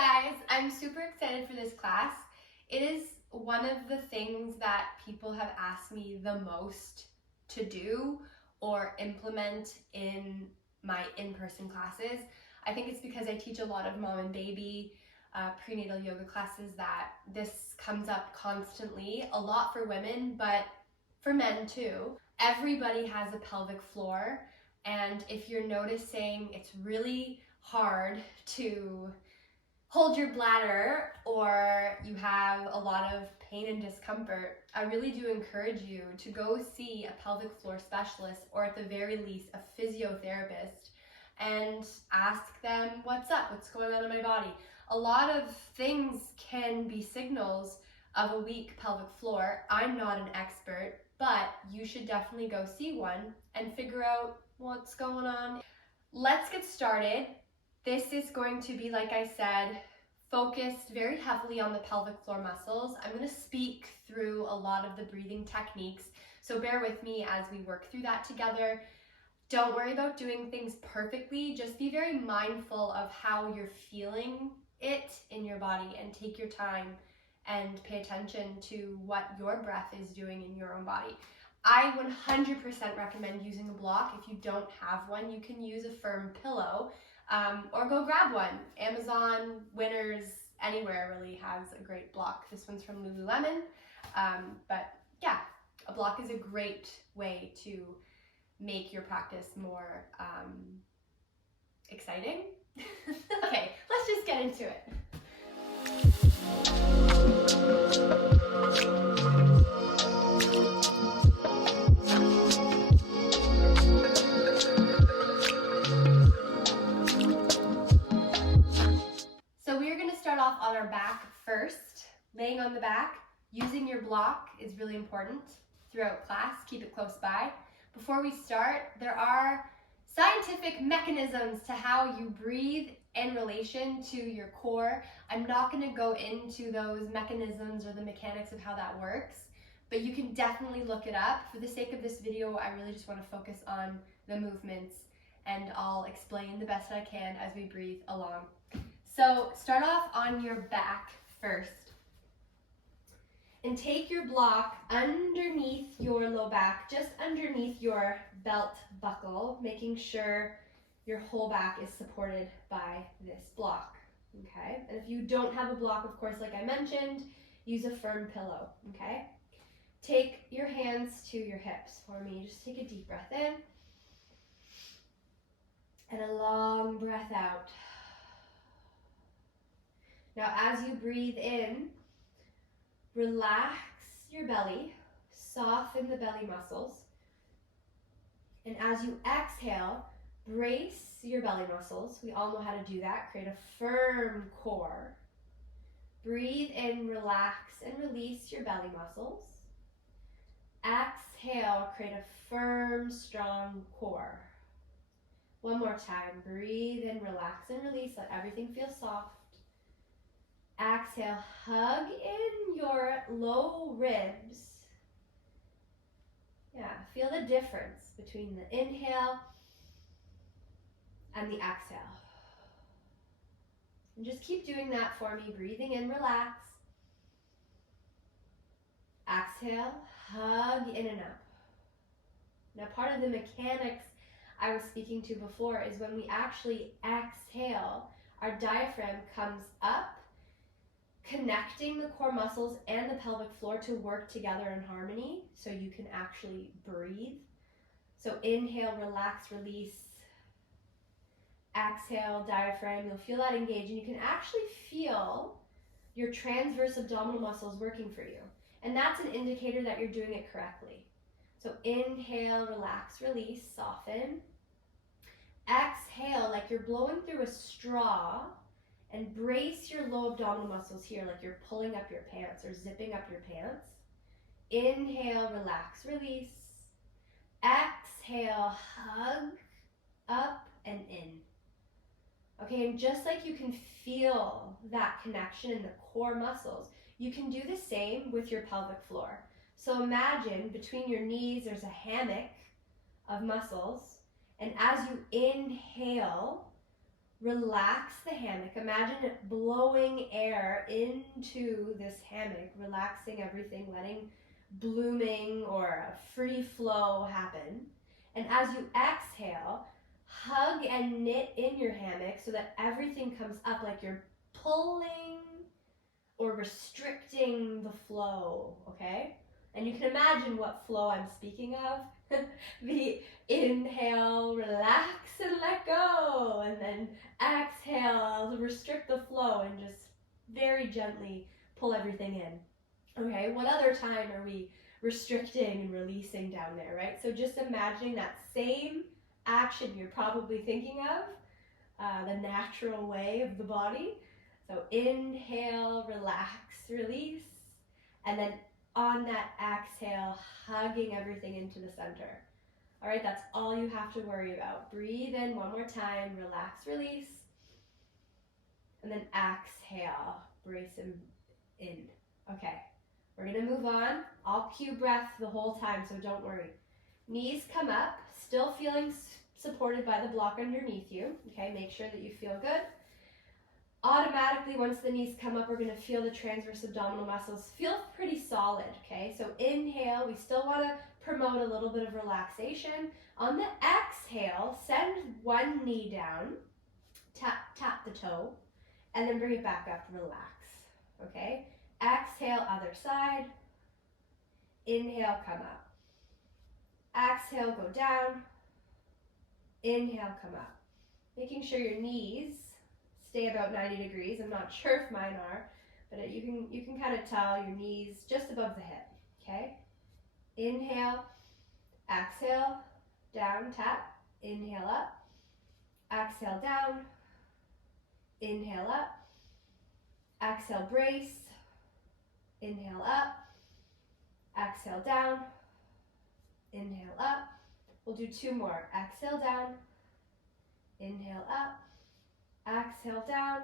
guys, I'm super excited for this class. It is one of the things that people have asked me the most to do or implement in my in-person classes. I think it's because I teach a lot of mom and baby prenatal yoga classes that this comes up constantly, a lot for women, but for men too. Everybody has a pelvic floor, and if you're noticing it's really hard to hold your bladder or you have a lot of pain and discomfort, I really do encourage you to go see a pelvic floor specialist, or at the very least a physiotherapist, and ask them, what's up, what's going on in my body? A lot of things can be signals of a weak pelvic floor. I'm not an expert, but you should definitely go see one and figure out what's going on. Let's get started. This is going to be, like I said, focused very heavily on the pelvic floor muscles. I'm going to speak through a lot of the breathing techniques, so bear with me as we work through that together. Don't worry about doing things perfectly, just be very mindful of how you're feeling it in your body and take your time and pay attention to what your breath is doing in your own body. I 100% recommend using a block. If you don't have one, you can use a firm pillow, or go grab one. Amazon, Winners, anywhere really has a great block. This one's from Lululemon, but yeah, a block is a great way to make your practice more exciting. Okay, let's just get into it. So we are going to start off on our back first. Laying on the back, using your block is really important throughout class. Keep it close by. Before we start, there are scientific mechanisms to how you breathe in relation to your core. I'm not going to go into those mechanisms or the mechanics of how that works, but you can definitely look it up. For the sake of this video, I really just want to focus on the movements, and I'll explain the best I can as we breathe along. So start off on your back first. And take your block underneath your low back, just underneath your belt buckle, making sure your whole back is supported by this block, okay? And if you don't have a block, of course, like I mentioned, use a firm pillow, okay? Take your hands to your hips for me. Just take a deep breath in and a long breath out. Now, as you breathe in, relax your belly, soften the belly muscles. And as you exhale, brace your belly muscles. We all know how to do that. Create a firm core. Breathe in, relax, and release your belly muscles. Exhale, create a firm, strong core. One more time. Breathe in, relax, and release. Let everything feel soft. Exhale, hug in your low ribs. Yeah, feel the difference between the inhale and the exhale. And just keep doing that for me. Breathing in, relax. Exhale, hug in and up. Now, part of the mechanics I was speaking to before is when we actually exhale, our diaphragm comes up, connecting the core muscles and the pelvic floor to work together in harmony so you can actually breathe. So inhale, relax, release. Exhale, diaphragm. You'll feel that engage, and you can actually feel your transverse abdominal muscles working for you. And that's an indicator that you're doing it correctly. So inhale, relax, release, soften. Exhale like you're blowing through a straw, and brace your low abdominal muscles here like you're pulling up your pants or zipping up your pants. Inhale, relax, release. Exhale, hug up and in. Okay, and just like you can feel that connection in the core muscles, you can do the same with your pelvic floor. So imagine between your knees there's a hammock of muscles, and as you inhale, Relax the hammock. Imagine it blowing air into this hammock, relaxing everything, letting blooming or a free flow happen. And as you exhale, hug and knit in your hammock so that everything comes up, like you're pulling or restricting the flow, okay? And you can imagine what flow I'm speaking of. The inhale, relax and let go, and then exhale, restrict the flow and just very gently pull everything in. Okay, what other time are we restricting and releasing down there, right? So just imagining that same action you're probably thinking of, the natural way of the body. So inhale, relax, release, and then on that exhale, hugging everything into the center. All right, that's all you have to worry about. Breathe in one more time, relax, release, and then exhale, brace them in. Okay, we're gonna move on. I'll cue breath the whole time, so don't worry. Knees come up, still feeling supported by the block underneath you. Okay, make sure that you feel good. Automatically, once the knees come up, we're going to feel the transverse abdominal muscles feel pretty solid, okay? So inhale, we still want to promote a little bit of relaxation. On the exhale, send one knee down, tap the toe, and then bring it back up, relax, okay? Exhale, other side. Inhale, come up. Exhale, go down. Inhale, come up. Making sure your knees stay about 90 degrees. I'm not sure if mine are, but you can kind of tell your knees just above the hip, okay? Inhale, exhale, down, tap, inhale up, exhale down, inhale up, exhale brace, inhale up, exhale down, inhale up. We'll do two more. Exhale down, inhale up, exhale down,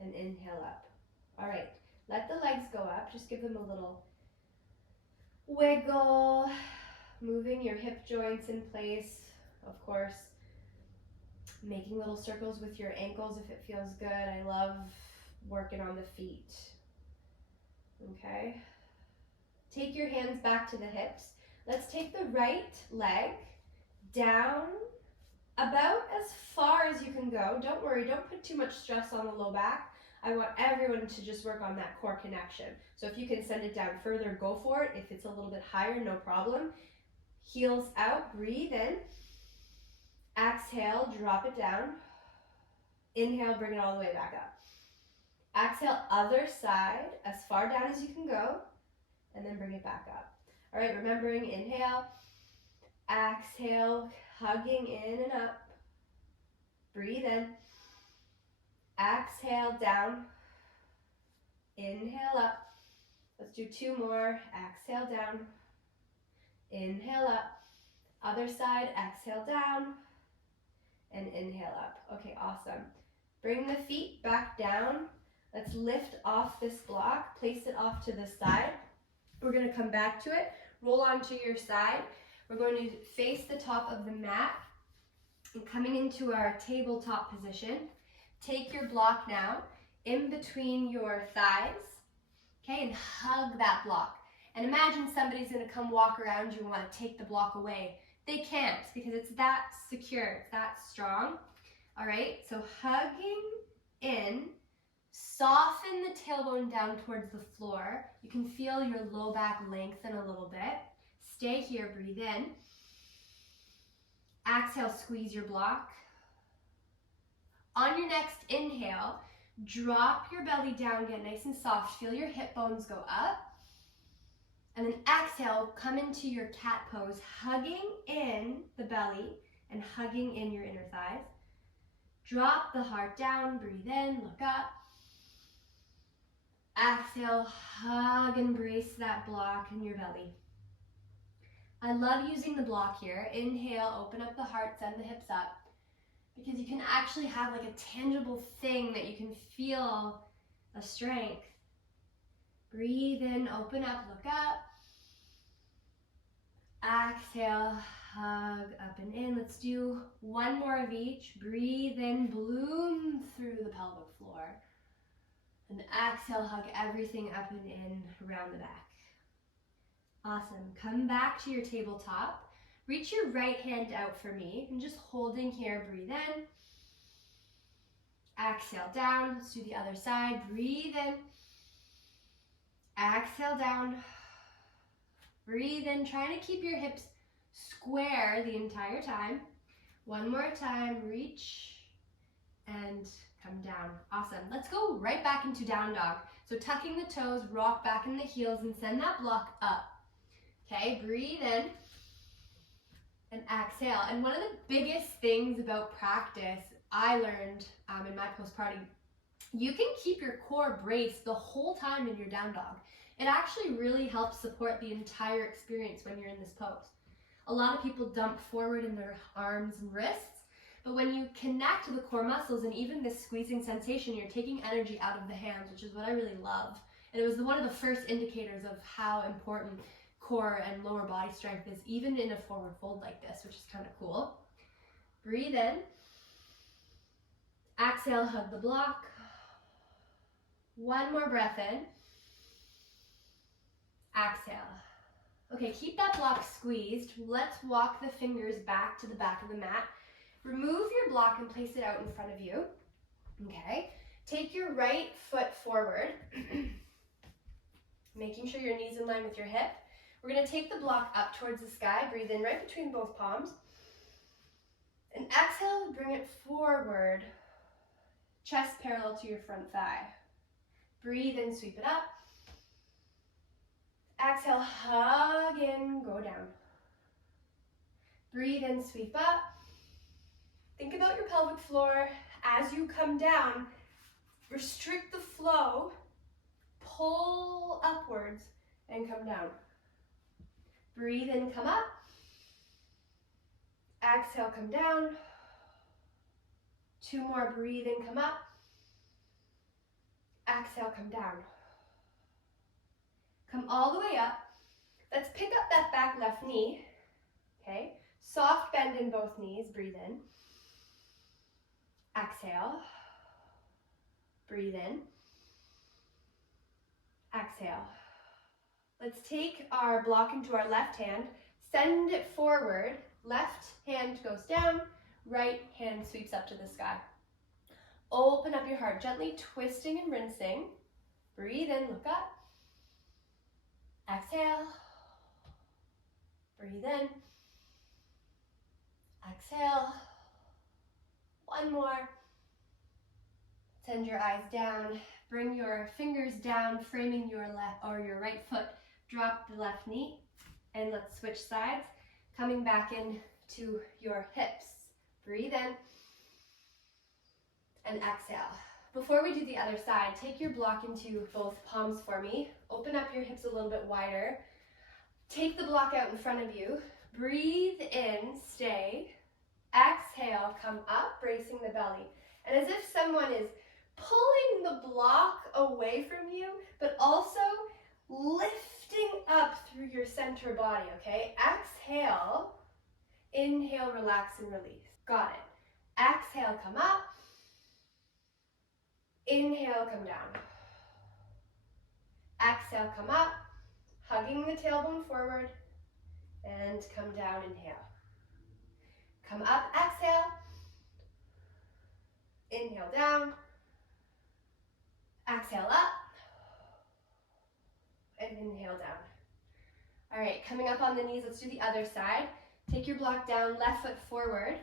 and inhale up. All right, let the legs go up. Just give them a little wiggle, moving your hip joints in place. Of course, making little circles with your ankles if it feels good. I love working on the feet. Okay, take your hands back to the hips. Let's take the right leg down about as far as you can go. Don't worry, don't put too much stress on the low back. I want everyone to just work on that core connection. So if you can send it down further, go for it. If it's a little bit higher, no problem. Heels out, breathe in. Exhale, drop it down. Inhale, bring it all the way back up. Exhale, other side, as far down as you can go, and then bring it back up. All right, remembering, inhale, exhale, hugging in and up. Breathe in. Exhale, down. Inhale up. Let's do two more. Exhale, down. Inhale up. Other side, exhale, down. And inhale up. Okay, awesome. Bring the feet back down. Let's lift off this block. Place it off to the side. We're going to come back to it. Roll onto your side. We're going to face the top of the mat and coming into our tabletop position. Take your block now in between your thighs, okay, and hug that block. And imagine somebody's going to come walk around you and want to take the block away. They can't because it's that secure, it's that strong. All right, so hugging in, soften the tailbone down towards the floor. You can feel your low back lengthen a little bit. Stay here, breathe in. Exhale, squeeze your block. On your next inhale, drop your belly down, get nice and soft. Feel your hip bones go up. And then exhale, come into your cat pose, hugging in the belly and hugging in your inner thighs. Drop the heart down, breathe in, look up. Exhale, hug and brace that block in your belly. I love using the block here. Inhale, open up the heart, send the hips up. Because you can actually have like a tangible thing that you can feel a strength. Breathe in, open up, look up. Exhale, hug, up and in. Let's do one more of each. Breathe in, bloom through the pelvic floor. And exhale, hug everything up and in around the back. Awesome. Come back to your tabletop. Reach your right hand out for me and just holding here, breathe in. Exhale down. Let's do the other side. Breathe in. Exhale down. Breathe in, trying to keep your hips square the entire time. One more time, reach and come down. Awesome. Let's go right back into down dog. So tucking the toes, rock back in the heels and send that block up. Okay, breathe in and exhale. And one of the biggest things about practice I learned in my postpartum, you can keep your core braced the whole time in your down dog. It actually really helps support the entire experience when you're in this pose. A lot of people dump forward in their arms and wrists, but when you connect to the core muscles and even this squeezing sensation, you're taking energy out of the hands, which is what I really love. And it was one of the first indicators of how important core and lower body strength is, even in a forward fold like this, which is kind of cool. Breathe in. Exhale, hug the block. One more breath in. Exhale. Okay, keep that block squeezed. Let's walk the fingers back to the back of the mat. Remove your block and place it out in front of you. Okay, take your right foot forward, making sure your knee's in line with your hip. We're going to take the block up towards the sky. Breathe in right between both palms. And exhale, bring it forward. Chest parallel to your front thigh. Breathe in, sweep it up. Exhale, hug in, go down. Breathe in, sweep up. Think about your pelvic floor. As you come down, restrict the flow, pull upwards, and come down. Breathe in, come up. Exhale, come down. Two more, breathe in, come up. Exhale, come down. Come all the way up. Let's pick up that back left knee. Okay, soft bend in both knees, breathe in. Exhale. Breathe in. Exhale. Let's take our block into our left hand, send it forward. Left hand goes down, right hand sweeps up to the sky. Open up your heart, gently twisting and rinsing. Breathe in, look up. Exhale. Breathe in. Exhale. One more. Send your eyes down. Bring your fingers down, framing your left or your right foot. Drop the left knee. And let's switch sides. Coming back in to your hips. Breathe in. And exhale. Before we do the other side, take your block into both palms for me. Open up your hips a little bit wider. Take the block out in front of you. Breathe in, stay. Exhale, come up, bracing the belly. And as if someone is pulling the block away from you, but also lifting up through your center body, okay? Exhale, inhale, relax and release. Got it. Exhale, come up. Inhale, come down. Exhale, come up, hugging the tailbone forward, and come down, inhale. Come up, exhale. Inhale down. Exhale up. And inhale down. All right, coming up on the knees, let's do the other side. Take your block down, left foot forward.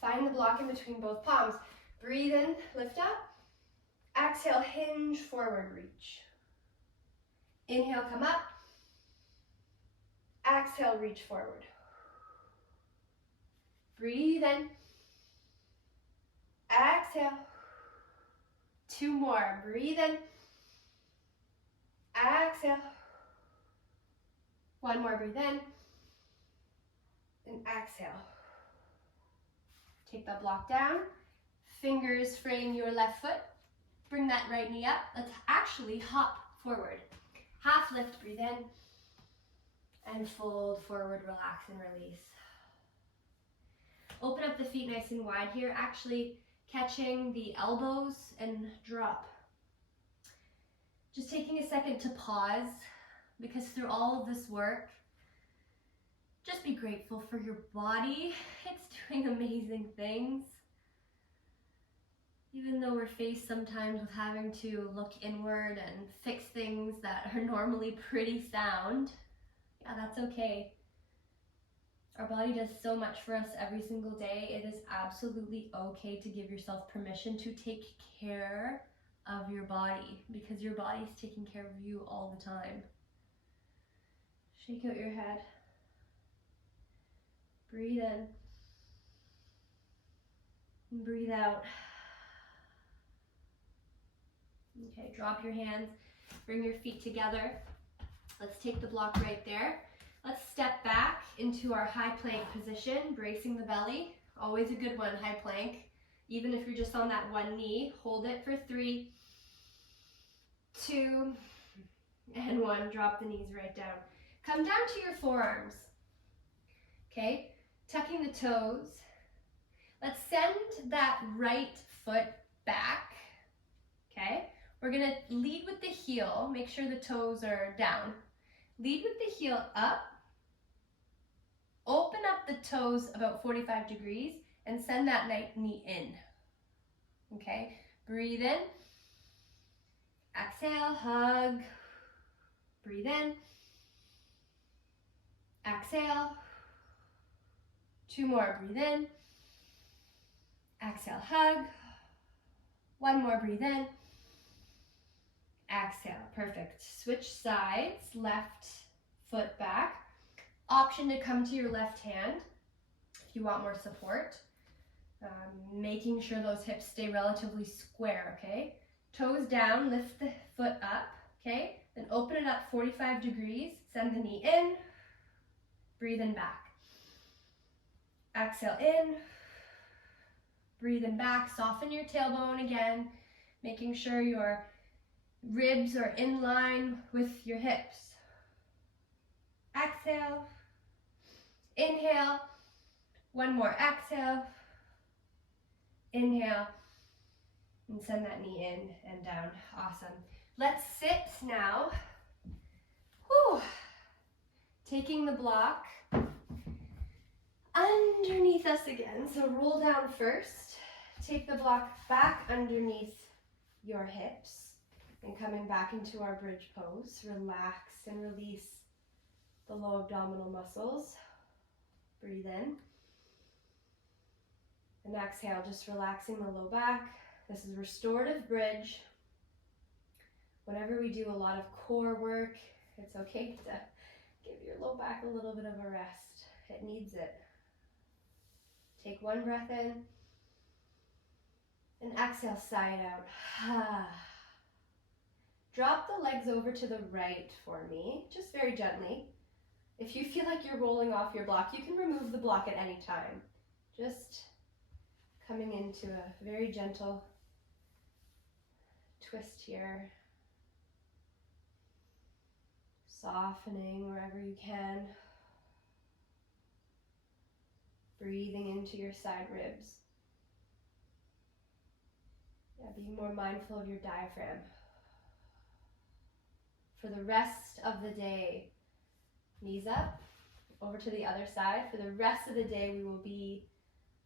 Find the block in between both palms. Breathe in, lift up. Exhale, hinge forward, reach. Inhale, come up. Exhale, reach forward. Breathe in. Exhale. Two more. Breathe in. Exhale. One more. Breathe in. And exhale. Take that block down. Fingers frame your left foot. Bring that right knee up. Let's actually hop forward. Half lift. Breathe in. And fold forward, relax and release. Open up the feet nice and wide here, actually catching the elbows and drop. Just taking a second to pause, because through all of this work, just be grateful for your body. It's doing amazing things. Even though we're faced sometimes with having to look inward and fix things that are normally pretty sound, yeah, that's okay. Our body does so much for us every single day. It is absolutely okay to give yourself permission to take care of your body, because your body is taking care of you all the time. Shake out your head. Breathe in. And breathe out. Okay, drop your hands. Bring your feet together. Let's take the block right there. Let's step back into our high plank position, bracing the belly. Always a good one, high plank. Even if you're just on that one knee, hold it for 3, 2, and 1. Drop the knees right down. Come down to your forearms. Okay, tucking the toes. Let's send that right foot back. Okay, we're gonna lead with the heel. Make sure the toes are down. Lead with the heel up. Open up the toes about 45 degrees and send that knee in. Okay, breathe in. Exhale, hug. Breathe in. Exhale. 2 more, breathe in. Exhale, hug. 1 more, breathe in. Exhale, perfect. Switch sides, left foot back. Option to come to your left hand if you want more support. Making sure those hips stay relatively square, okay? Toes down, lift the foot up, okay? Then open it up 45 degrees, send the knee in, breathe in back. Exhale in, breathe in back, soften your tailbone again, making sure your ribs are in line with your hips. Exhale, inhale, 1 more exhale, inhale, and send that knee in and down. Awesome. Let's sit now. Whew. Taking the block underneath us again. So roll down first. Take the block back underneath your hips and coming back into our bridge pose. Relax and release the low abdominal muscles. Breathe in. And exhale, just relaxing the low back. This is restorative bridge. Whenever we do a lot of core work, it's okay to give your low back a little bit of a rest. It needs it. Take 1 breath in. And exhale, side out. Drop the legs over to the right for me, just very gently. If you feel like you're rolling off your block, you can remove the block at any time. Just coming into a very gentle twist here. Softening wherever you can. Breathing into your side ribs. Yeah, being more mindful of your diaphragm. For the rest of the day, knees up, over to the other side. For the rest of the day, we will be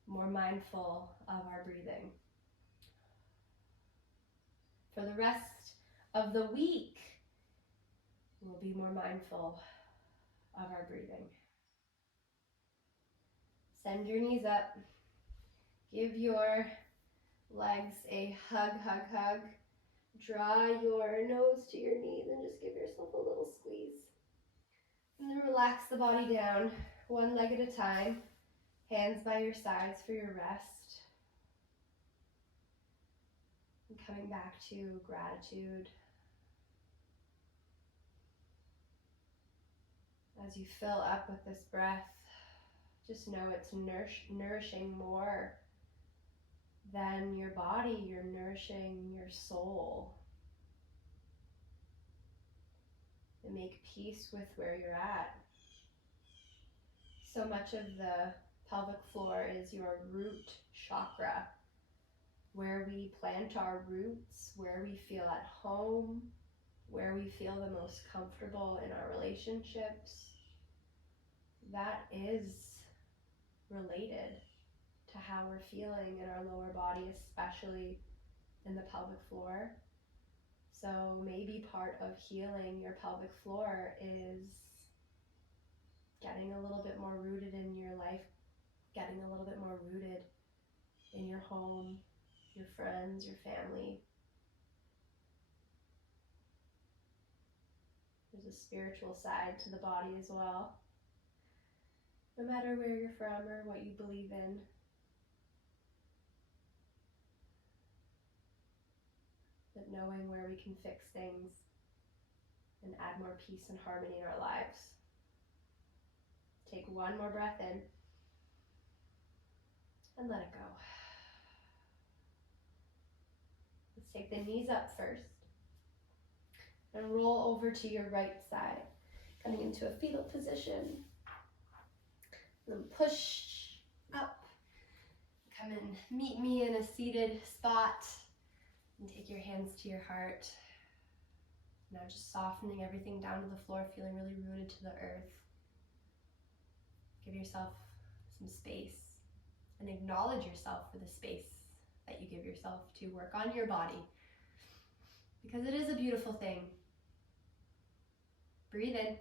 more mindful of our breathing. For the rest of the week, we'll be more mindful of our breathing. Send your knees up. Give your legs a hug, hug, hug. Draw your nose to your knees and just give yourself a little squeeze. And then relax the body down, 1 leg at a time. Hands by your sides for your rest. And coming back to gratitude. As you fill up with this breath, just know it's nourishing more than your body. You're nourishing your soul. And make peace with where you're at. So much of the pelvic floor is your root chakra, where we plant our roots, where we feel at home, where we feel the most comfortable in our relationships. That is related to how we're feeling in our lower body, especially in the pelvic floor. So maybe part of healing your pelvic floor is getting a little bit more rooted in your life, getting a little bit more rooted in your home, your friends, your family. There's a spiritual side to the body as well. No matter where you're from or what you believe in, but knowing where we can fix things and add more peace and harmony in our lives. Take one more breath in and let it go. Let's take the knees up first and roll over to your right side, coming into a fetal position. And then push up. Come and meet me in a seated spot and take your hands to your heart. Now just softening everything down to the floor, feeling really rooted to the earth. Give yourself some space and acknowledge yourself for the space that you give yourself to work on your body, because it is a beautiful thing. Breathe in.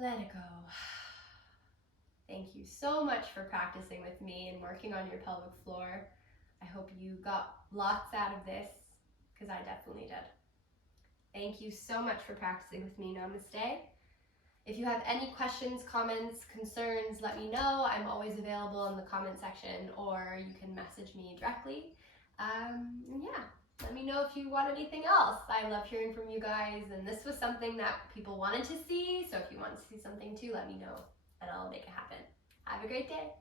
Let it go. Thank you so much for practicing with me and working on your pelvic floor. I hope you got lots out of this, because I definitely did. Thank you so much for practicing with me. Namaste. If you have any questions, comments, concerns, let me know. I'm always available in the comment section, or you can message me directly. Yeah, let me know if you want anything else. I love hearing from you guys, and this was something that people wanted to see, so if you want to see something too, let me know, and I'll make it happen. Have a great day.